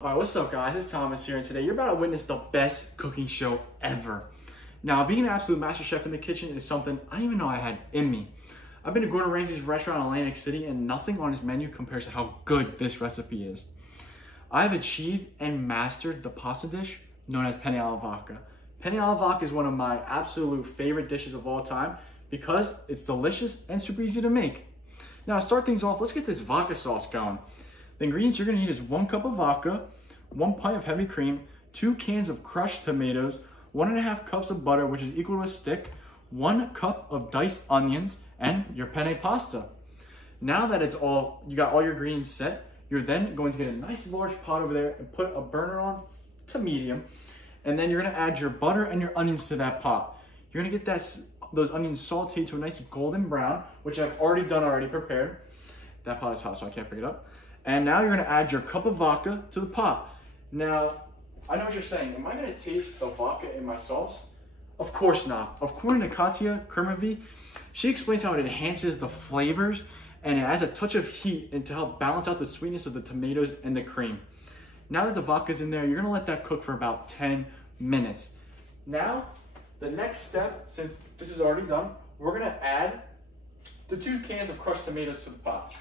Alright, what's up guys? It's Thomas here, and today you're about to witness the best cooking show ever. Now, being an absolute master chef in the kitchen is something I didn't even know I had in me. I've been to Gordon Ramsay's restaurant in Atlantic City, and nothing on his menu compares to how good this recipe is. I've achieved and mastered the pasta dish known as Penne alla Vodka. Penne alla Vodka is one of my absolute favorite dishes of all time because it's delicious and super easy to make. Now, to start things off, let's get this vodka sauce going. The ingredients you're gonna need is 1 cup of vodka, 1 pint of heavy cream, 2 cans of crushed tomatoes, 1.5 cups of butter, which is equal to a stick, 1 cup of diced onions, and your penne pasta. Now that you got all your ingredients set, you're then going to get a nice large pot over there and put a burner on to medium, and then you're gonna add your butter and your onions to that pot. You're gonna get those onions sauteed to a nice golden brown, which I've already prepared. That pot is hot, so I can't pick it up. And now you're gonna add your cup of vodka to the pot. Now, I know what you're saying. Am I gonna taste the vodka in my sauce? Of course not. According to Katya Kermovy, she explains how it enhances the flavors and it adds a touch of heat and to help balance out the sweetness of the tomatoes and the cream. Now that the vodka's in there, you're gonna let that cook for about 10 minutes. Now, the next step, since this is already done, we're gonna add the 2 cans of crushed tomatoes to the pot.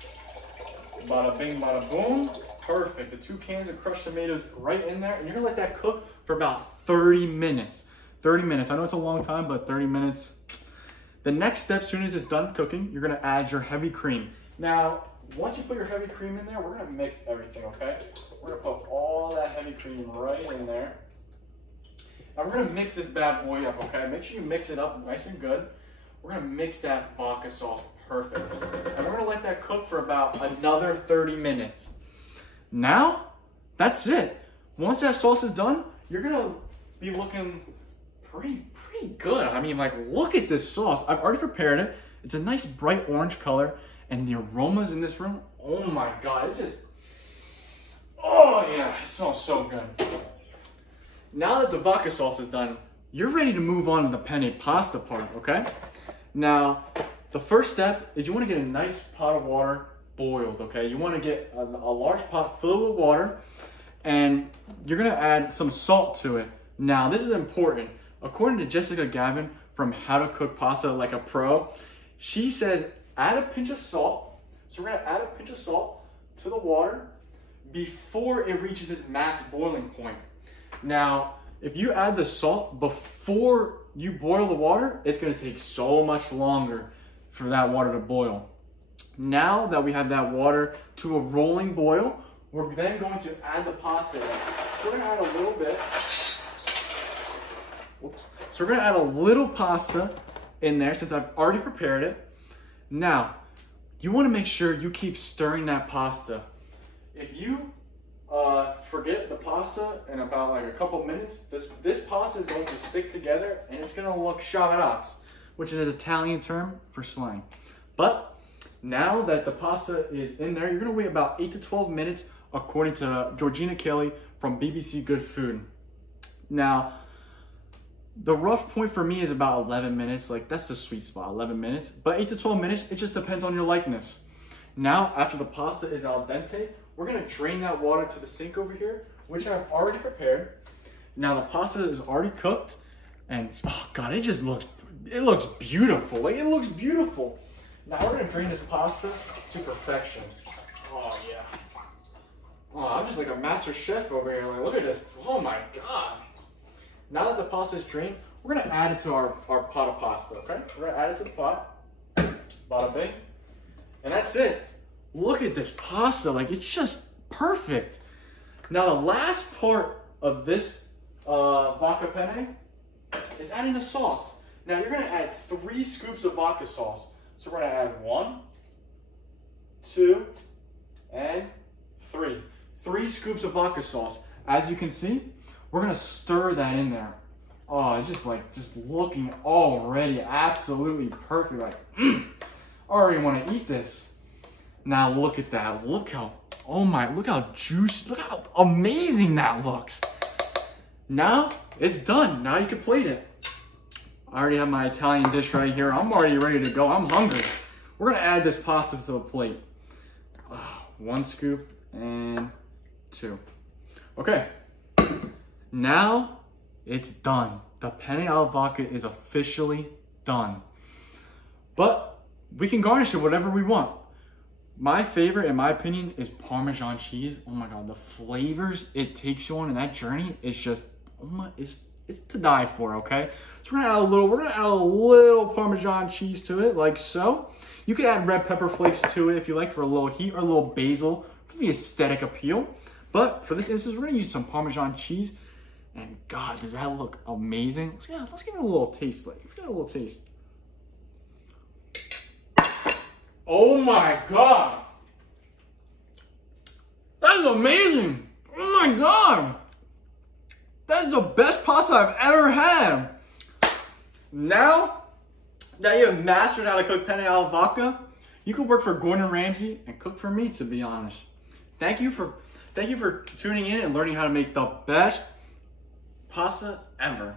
Bada bing, bada boom. Perfect. The 2 cans of crushed tomatoes right in there. And you're gonna let that cook for about 30 minutes. 30 minutes. I know it's a long time, but 30 minutes. The next step, as soon as it's done cooking, you're gonna add your heavy cream. Now, once you put your heavy cream in there, we're gonna mix everything, okay? We're gonna put all that heavy cream right in there. Now we're gonna mix this bad boy up, okay? Make sure you mix it up nice and good. We're gonna mix that vodka sauce perfect. And we're gonna let that cook for about another 30 minutes. Now, that's it. Once that sauce is done, you're gonna be looking pretty good. I mean, like, look at this sauce. I've already prepared it. It's a nice bright orange color, and the aromas in this room, oh my God, oh yeah, it smells so good. Now that the vodka sauce is done, you're ready to move on to the penne pasta part, okay? Now, the first step is you want to get a nice pot of water boiled, okay? You want to get a large pot filled with water, and you're going to add some salt to it. Now, this is important. According to Jessica Gavin from How to Cook Pasta Like a Pro, she says add a pinch of salt. So we're going to add a pinch of salt to the water before it reaches its max boiling point. Now, if you add the salt before you boil the water, it's going to take so much longer for that water to boil. Now that we have that water to a rolling boil, we're then going to add the pasta in. So we're going to add a little bit. Whoops. So we're going to add a little pasta in there since I've already prepared it. Now, you want to make sure you keep stirring that pasta. If you forget the pasta in about like a couple minutes, this pasta is going to stick together and it's going to look sciabarazzi, which is an Italian term for slang. But now that the pasta is in there, you're gonna wait about 8 to 12 minutes according to Georgina Kelly from BBC Good Food. Now, the rough point for me is about 11 minutes. Like, that's the sweet spot, 11 minutes. But 8 to 12 minutes, it just depends on your likeness. Now, after the pasta is al dente, we're gonna drain that water to the sink over here, which I've already prepared. Now, the pasta is already cooked, and oh God, it looks beautiful. Like, it looks beautiful. Now we're gonna drain this pasta to perfection. Oh yeah. Oh, I'm just like a master chef over here. Like, look at this. Oh my God. Now that the pasta is drained, we're gonna add it to our pot of pasta, okay? We're gonna add it to the pot. Bada bing. And that's it. Look at this pasta. Like, it's just perfect. Now the last part of this vodka penne is adding the sauce. Now you're gonna add 3 scoops of vodka sauce. So we're gonna add 1, 2, and 3. 3 scoops of vodka sauce. As you can see, we're gonna stir that in there. Oh, it's just looking already absolutely perfect. Like, I already wanna eat this. Now look at that. Look how juicy, look how amazing that looks. Now it's done. Now you can plate it. I already have my Italian dish right here. I'm already ready to go. I'm hungry. We're gonna add this pasta to the plate. 1 scoop and 2. Okay, now it's done. The penne alla vodka is officially done. But we can garnish it whatever we want. My favorite, in my opinion, is Parmesan cheese. Oh my God, the flavors it takes you on in that journey, it's just, oh my, it's to die for, okay? So we're gonna add a little Parmesan cheese to it, like so. You could add red pepper flakes to it if you like for a little heat, or a little basil for the aesthetic appeal. But for this instance, we're gonna use some Parmesan cheese. And God, does that look amazing? Let's give it a little taste. Let's get a little taste. Oh my God. That is amazing. Oh my God. That is the best pasta I've ever had. Now that you have mastered how to cook penne alla vodka, you can work for Gordon Ramsay and cook for me, to be honest. Thank you for tuning in and learning how to make the best pasta ever.